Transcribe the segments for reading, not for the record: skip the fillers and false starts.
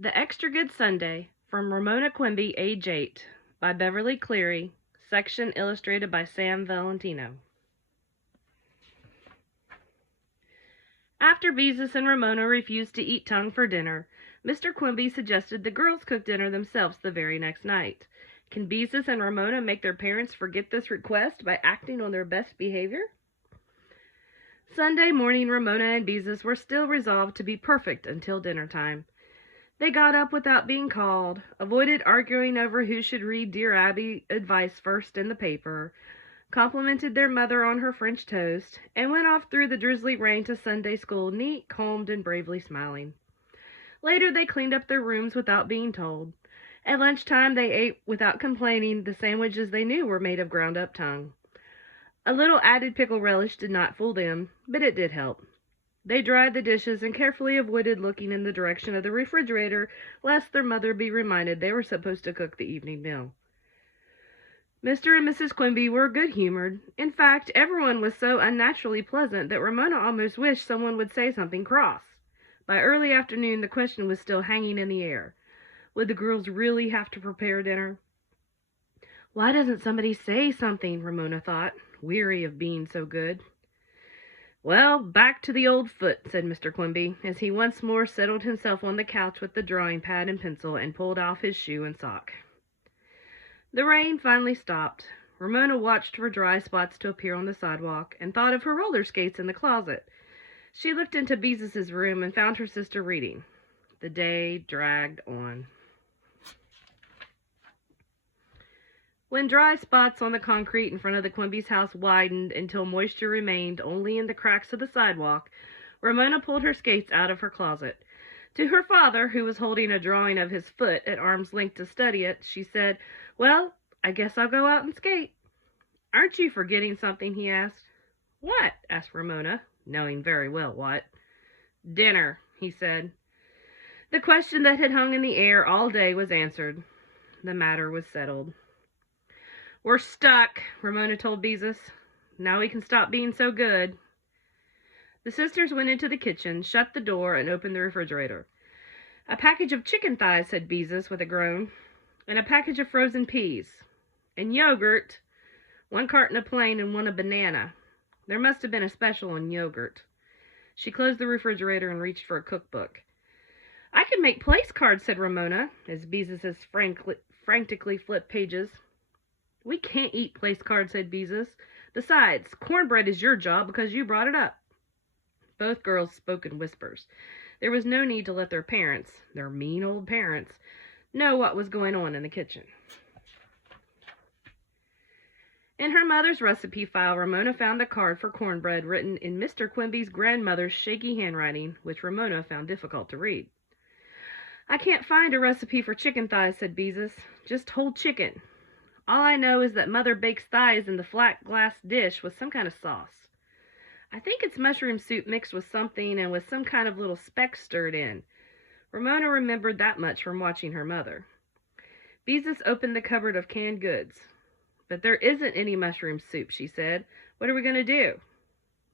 The Extra Good Sunday from Ramona Quimby, age 8, by Beverly Cleary, section illustrated by Sam Valentino. After Beezus and Ramona refused to eat tongue for dinner, Mr. Quimby suggested the girls cook dinner themselves the very next night. Can Beezus and Ramona make their parents forget this request by acting on their best behavior? Sunday morning, Ramona and Beezus were still resolved to be perfect until dinner time. They got up without being called, avoided arguing over who should read Dear Abby advice first in the paper, complimented their mother on her French toast, and went off through the drizzly rain to Sunday school neat, combed, and bravely smiling. Later they cleaned up their rooms without being told. At lunchtime they ate without complaining the sandwiches they knew were made of ground-up tongue. A little added pickle relish did not fool them, but it did help. They dried the dishes and carefully avoided looking in the direction of the refrigerator, lest their mother be reminded they were supposed to cook the evening meal. Mr. and Mrs. Quimby were good-humored. In fact, everyone was so unnaturally pleasant that Ramona almost wished someone would say something cross. By early afternoon, the question was still hanging in the air. Would the girls really have to prepare dinner? Why doesn't somebody say something, Ramona thought, weary of being so good. Well, back to the old foot, said Mr. Quimby, as he once more settled himself on the couch with the drawing pad and pencil and pulled off his shoe and sock. The rain finally stopped. Ramona watched for dry spots to appear on the sidewalk and thought of her roller skates in the closet. She looked into Beezus' room and found her sister reading. The day dragged on. When dry spots on the concrete in front of the Quimby's house widened until moisture remained only in the cracks of the sidewalk, Ramona pulled her skates out of her closet. To her father, who was holding a drawing of his foot at arm's length to study it, she said, "Well, I guess I'll go out and skate." "Aren't you forgetting something?" he asked. "What?" asked Ramona, knowing very well what. "Dinner," he said. The question that had hung in the air all day was answered. The matter was settled. "We're stuck," Ramona told Beezus. "Now we can stop being so good." The sisters went into the kitchen, shut the door, and opened the refrigerator. "A package of chicken thighs," said Beezus with a groan, "and a package of frozen peas. And yogurt. 1 carton of plain and 1 of banana. There must have been a special on yogurt." She closed the refrigerator and reached for a cookbook. "I can make place cards," said Ramona, as Beezus frantically flipped pages. "We can't eat place cards," said Beezus. "Besides, cornbread is your job because you brought it up." Both girls spoke in whispers. There was no need to let their parents, their mean old parents, know what was going on in the kitchen. In her mother's recipe file, Ramona found the card for cornbread written in Mr. Quimby's grandmother's shaky handwriting, which Ramona found difficult to read. "I can't find a recipe for chicken thighs," said Beezus. "Just whole chicken. All I know is that Mother bakes thighs in the flat glass dish with some kind of sauce. I think it's mushroom soup mixed with something and with some kind of little specks stirred in." Ramona remembered that much from watching her mother. Beezus opened the cupboard of canned goods. "But there isn't any mushroom soup," she said. "What are we going to do?"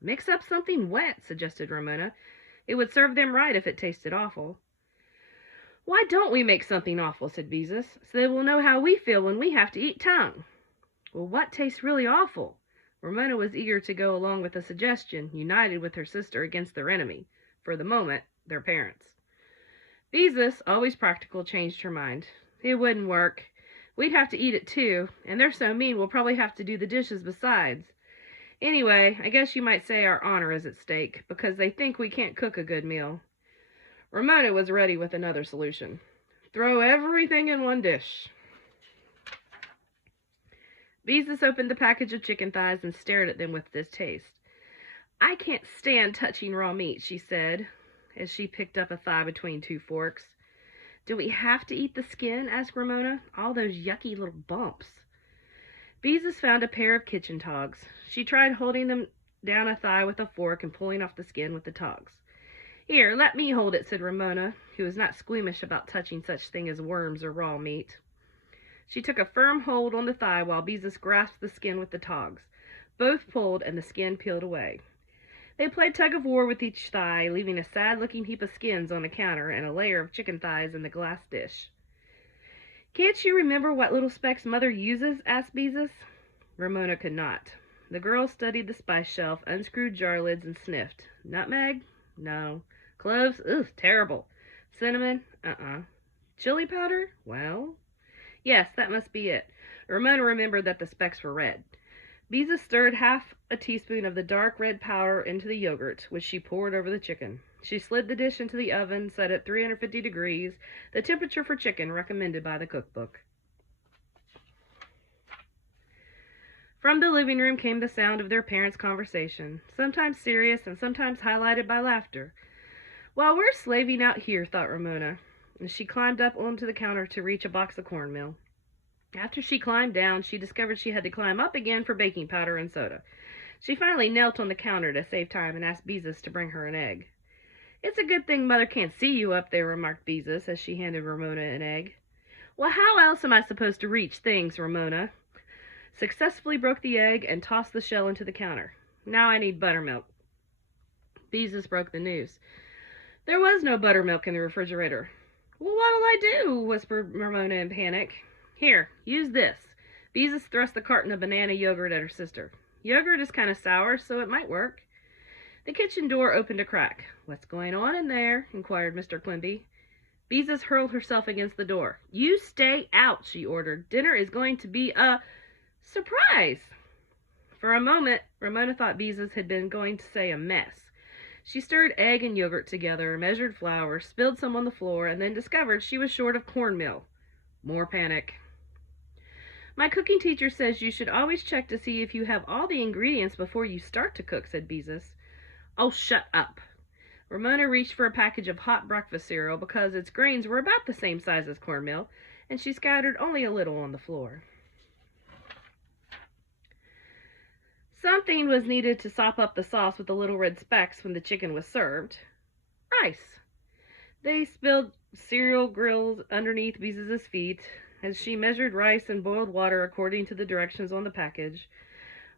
"Mix up something wet," suggested Ramona. "It would serve them right if it tasted awful." "Why don't we make something awful?" said Beezus, "so they will know how we feel when we have to eat tongue." "Well, what tastes really awful?" Ramona was eager to go along with the suggestion, united with her sister against their enemy, for the moment, their parents. Beezus, always practical, changed her mind. "It wouldn't work. We'd have to eat it too, and they're so mean we'll probably have to do the dishes besides. Anyway, I guess you might say our honor is at stake, because they think we can't cook a good meal." Ramona was ready with another solution. "Throw everything in one dish." Beezus opened the package of chicken thighs and stared at them with distaste. "I can't stand touching raw meat," she said, as she picked up a thigh between 2 forks. "Do we have to eat the skin?" asked Ramona. "All those yucky little bumps." Beezus found a pair of kitchen tongs. She tried holding them down a thigh with a fork and pulling off the skin with the tongs. "Here, let me hold it," said Ramona, who was not squeamish about touching such thing as worms or raw meat. She took a firm hold on the thigh while Beezus grasped the skin with the tongs. Both pulled, and the skin peeled away. They played tug-of-war with each thigh, leaving a sad-looking heap of skins on the counter and a layer of chicken thighs in the glass dish. "Can't you remember what little specks Mother uses?" asked Beezus. Ramona could not. The girl studied the spice shelf, unscrewed jar lids, and sniffed. Nutmeg? No. Cloves? Ugh, terrible. Cinnamon? Chili powder? Well, yes, that must be it. Ramona remembered that the specks were red. Beezus stirred half a teaspoon of the dark red powder into the yogurt, which she poured over the chicken. She slid the dish into the oven, set at 350 degrees, the temperature for chicken recommended by the cookbook. From the living room came the sound of their parents' conversation, sometimes serious and sometimes highlighted by laughter. "While we're slaving out here," thought Ramona, and she climbed up onto the counter to reach a box of cornmeal. After she climbed down, she discovered she had to climb up again for baking powder and soda. She finally knelt on the counter to save time and asked Beezus to bring her an egg. "It's a good thing Mother can't see you up there," remarked Beezus as she handed Ramona an egg. "Well, how else am I supposed to reach things?" Ramona successfully broke the egg and tossed the shell into the counter. "Now I need buttermilk." Beezus broke the news. There was no buttermilk in the refrigerator. "Well, what'll I do?" whispered Ramona in panic. "Here, use this." Beezus thrust the carton of banana yogurt at her sister. "Yogurt is kind of sour, so it might work." The kitchen door opened a crack. "What's going on in there?" inquired Mr. Quimby. Beezus hurled herself against the door. "You stay out," she ordered. "Dinner is going to be a surprise." For a moment, Ramona thought Beezus had been going to say a mess. She stirred egg and yogurt together, measured flour, spilled some on the floor, and then discovered she was short of cornmeal. More panic. "My cooking teacher says you should always check to see if you have all the ingredients before you start to cook," said Beezus. "Oh, shut up." Ramona reached for a package of hot breakfast cereal because its grains were about the same size as cornmeal, and she scattered only a little on the floor. Something was needed to sop up the sauce with the little red specks when the chicken was served. Rice. They spilled cereal grills underneath Beezus's feet as she measured rice and boiled water according to the directions on the package.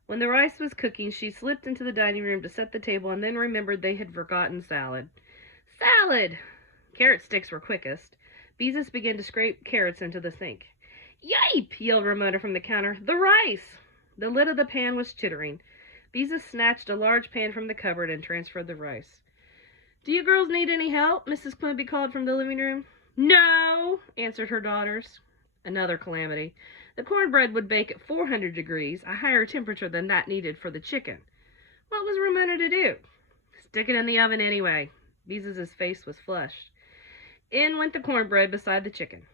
When the rice was cooking, she slipped into the dining room to set the table and then remembered they had forgotten salad. Salad! Carrot sticks were quickest. Beezus began to scrape carrots into the sink. "Yipe!" yelled Ramona from the counter. "The rice!" The lid of the pan was chittering. Beezus snatched a large pan from the cupboard and transferred the rice. "Do you girls need any help?" Mrs. Quimby called from the living room. "No," answered her daughters. Another calamity. The cornbread would bake at 400 degrees, a higher temperature than that needed for the chicken. What was Ramona to do? Stick it in the oven anyway. Beezus's face was flushed. In went the cornbread beside the chicken.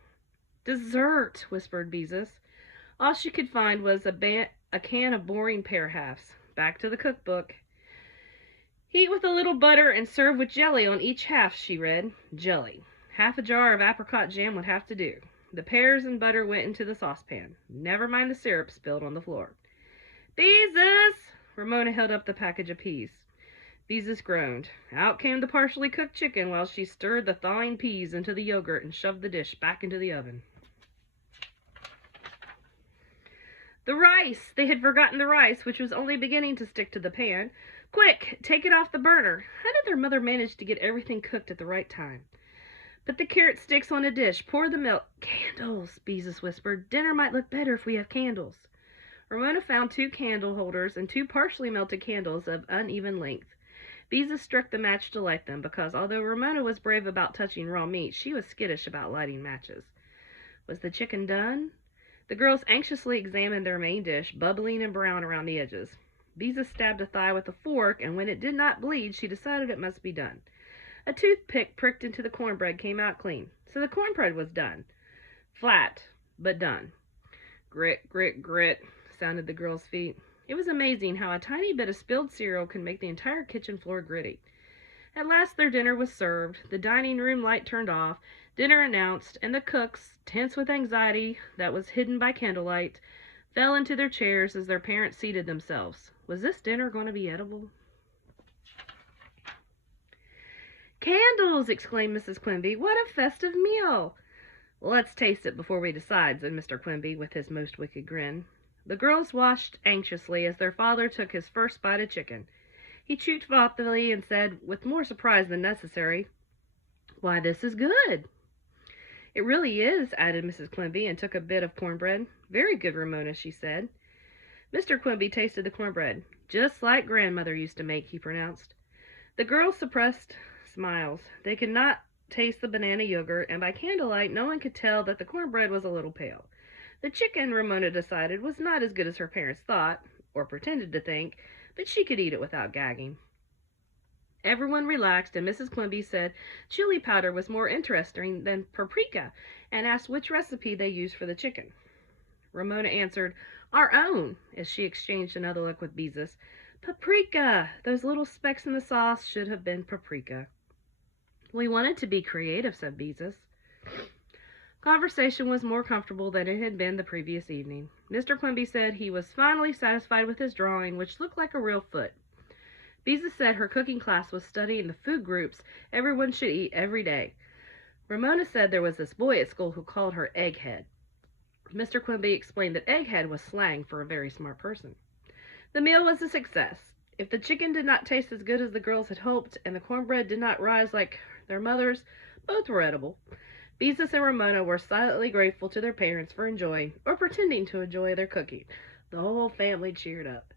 "Dessert," whispered Beezus. All she could find was a can of boring pear halves. Back to the cookbook. "Heat with a little butter and serve with jelly on each half," she read. Jelly. Half a jar of apricot jam would have to do. The pears and butter went into the saucepan. Never mind the syrup spilled on the floor. "Beezus!" Ramona held up the package of peas. Beezus groaned. Out came the partially cooked chicken while she stirred the thawing peas into the yogurt and shoved the dish back into the oven. The rice! They had forgotten the rice, which was only beginning to stick to the pan. "Quick, take it off the burner." How did their mother manage to get everything cooked at the right time? "Put the carrot sticks on a dish. Pour the milk." "Candles," Beezus whispered. "Dinner might look better if we have candles." Ramona found 2 candle holders and 2 partially melted candles of uneven length. Beezus struck the match to light them because, although Ramona was brave about touching raw meat, she was skittish about lighting matches. Was the chicken done? The girls anxiously examined their main dish, bubbling and brown around the edges. Beezus stabbed a thigh with a fork, and when it did not bleed, she decided it must be done. A toothpick pricked into the cornbread came out clean, so the cornbread was done. Flat, but done. Grit, grit, grit, sounded the girls' feet. It was amazing how a tiny bit of spilled cereal could make the entire kitchen floor gritty. At last their dinner was served, the dining room light turned off, dinner announced, and the cooks, tense with anxiety that was hidden by candlelight, fell into their chairs as their parents seated themselves. Was this dinner going to be edible? "Candles!" exclaimed Mrs. Quimby. "What a festive meal!" "Let's taste it before we decide," said Mr. Quimby with his most wicked grin. The girls watched anxiously as their father took his first bite of chicken. He chewed thoughtfully and said, with more surprise than necessary, "Why, this is good." "It really is," added Mrs. Quimby, and took a bit of cornbread. "Very good, Ramona," she said. Mr. Quimby tasted the cornbread. "Just like grandmother used to make," he pronounced. The girls suppressed smiles. They could not taste the banana yogurt, and by candlelight no one could tell that the cornbread was a little pale. The chicken, Ramona decided, was not as good as her parents thought, or pretended to think, but she could eat it without gagging. Everyone relaxed, and Mrs. Quimby said chili powder was more interesting than paprika, and asked which recipe they used for the chicken. Ramona answered, "Our own," as she exchanged another look with Beezus. "Paprika! Those little specks in the sauce should have been paprika." "We wanted to be creative," said Beezus. Conversation was more comfortable than it had been the previous evening. Mr. Quimby said he was finally satisfied with his drawing, which looked like a real foot. Beezus said her cooking class was studying the food groups everyone should eat every day. Ramona said there was this boy at school who called her Egghead. Mr. Quimby explained that Egghead was slang for a very smart person. The meal was a success. If the chicken did not taste as good as the girls had hoped, and the cornbread did not rise like their mother's, both were edible. Beezus and Ramona were silently grateful to their parents for enjoying, or pretending to enjoy, their cooking. The whole family cheered up.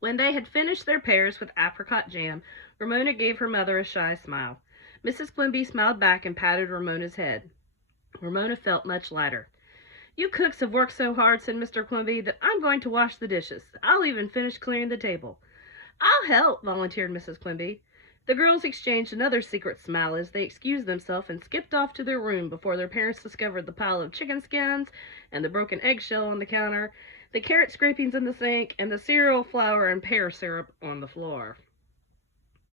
When they had finished their pears with apricot jam, Ramona gave her mother a shy smile. Mrs. Quimby smiled back and patted Ramona's head. Ramona felt much lighter. "You cooks have worked so hard," said Mr. Quimby, "that I'm going to wash the dishes. I'll even finish clearing the table." "I'll help," volunteered Mrs. Quimby. The girls exchanged another secret smile as they excused themselves and skipped off to their room before their parents discovered the pile of chicken skins and the broken eggshell on the counter, the carrot scrapings in the sink, and the cereal, flour, and pear syrup on the floor.